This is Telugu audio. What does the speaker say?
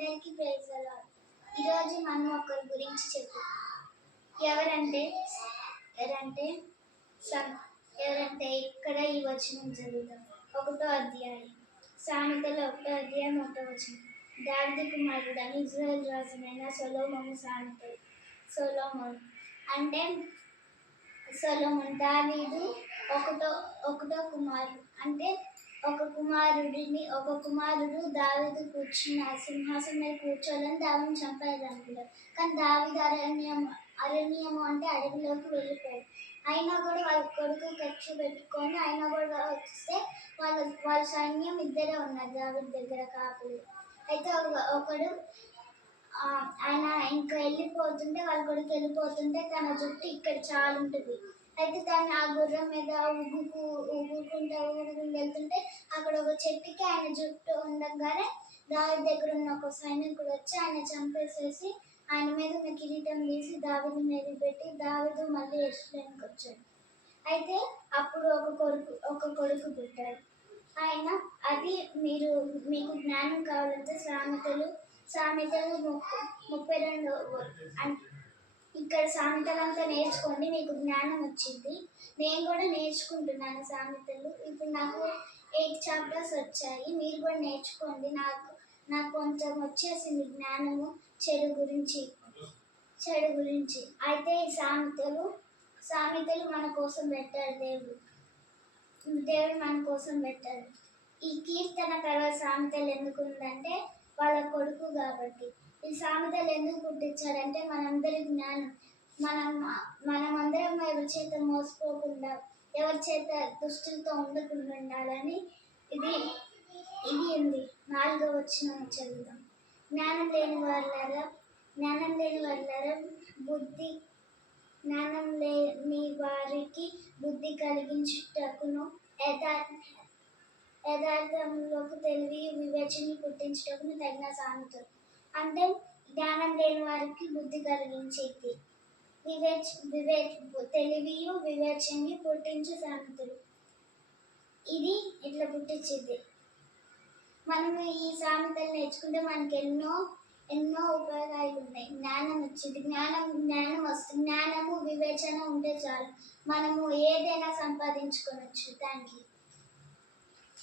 అందరికీ ప్రైజ్ ది లార్డ్. ఈరోజు మనం ఒకరి గురించి చెప్పుకుందాం. ఎవరంటే ఎవరంటే ఎవరంటే ఇక్కడ ఈ వచనం చదువుతాం. 1వ అధ్యాయం సామెతలు 1వ అధ్యాయం 1వ వచనం. దావీదు కుమారుడని ఇజ్రాయేల్ రాజునైన సొలొమోను సామెతలు. సొలొమోను అంటే దావీదు ఒకటో కుమారుడు. అంటే ఒక కుమారుడు దావీదు కూర్చున్న సింహాసనం మీద కూర్చోవాలని దావీదుని చంపేయాలనుకున్నాడు. కానీ దావీదు అరణ్యము అంటే అడవిలోకి వెళ్ళిపోయాడు. అయినా కూడా వాళ్ళ కొడుకు కక్ష పెట్టుకొని అయినా కూడా వస్తే వాళ్ళ సైన్యం ఇద్దరే ఉన్నారు దావీదు దగ్గర కాపులు. అయితే ఒకడు ఆయన ఇంకా వెళ్ళిపోతుంటే వాళ్ళ కొడుకు వెళ్ళిపోతుంటే తన జుట్టు ఇక్కడ చాలా ఉంటుంది. అయితే దాన్ని ఆ గుర్రం మీద ఊగుకుంటూ వెళ్తుంటే అక్కడ ఒక చెట్టుకి ఆయన జుట్టు ఉండగానే దావీదు దగ్గర ఉన్న ఒక సైనికుడు వచ్చి ఆయన చంపేసేసి ఆయన మీద ఉన్న కిరీటం తీసి దావీదు మీద పెట్టి దావీదు మళ్ళీ యెరూషలేముకి వచ్చాడు. అయితే అప్పుడు ఒక కొడుకు పుట్టాడు. ఆయన అది మీకు జ్ఞానం కావాలంటే సామెతలు 32 ఇక్కడ సామెతలంతా నేర్చుకోండి, మీకు జ్ఞానం వచ్చింది. నేను కూడా నేర్చుకుంటున్నాను సామెతలు. ఇప్పుడు నాకు 8 చాప్టర్స్ వచ్చాయి. మీరు కూడా నేర్చుకోండి. నాకు కొంచెం వచ్చేసింది జ్ఞానము చెడు గురించి. అయితే ఈ సామెతలు మన కోసం పెట్టాడు దేవుడు మన కోసం పెట్టాడు. ఈ కీర్తనకారుల సామెతలు ఎందుకు ఉందంటే వాళ్ళ కొడుకు కాబట్టి. ఈ సామెతలు ఎందుకు పుట్టించాడంటే మనందరి జ్ఞానం, మనమందరం ఎవరి చేత మోసపోకుండా, ఎవరి చేత దుస్తులతో ఉండకుండా ఉండాలని ఇది ఉంది. 4వ వచనం చదువుదాం. జ్ఞానం లేని వారులారా జ్ఞానం లేని వారికి బుద్ధి కలిగించుటకును యథార్థములకు తెలివి వివేచన పుట్టించుటకును తగిన సామెతలు. అంటే జ్ఞానం లేని వారికి బుద్ధి కలిగించేది, తెలివియు వివేచన పుట్టించు సామెతలు. ఇది ఇట్లా పుట్టించింది. మనం ఈ సామెతలు నేర్చుకుంటే మనకి ఎన్నో ఉపయోగాలు ఉన్నాయి. జ్ఞానం వచ్చింది, జ్ఞానం వస్తుంది. జ్ఞానము వివేచన ఉంటే చాలు, మనము ఏదైనా సంపాదించుకోవచ్చు. Thank you.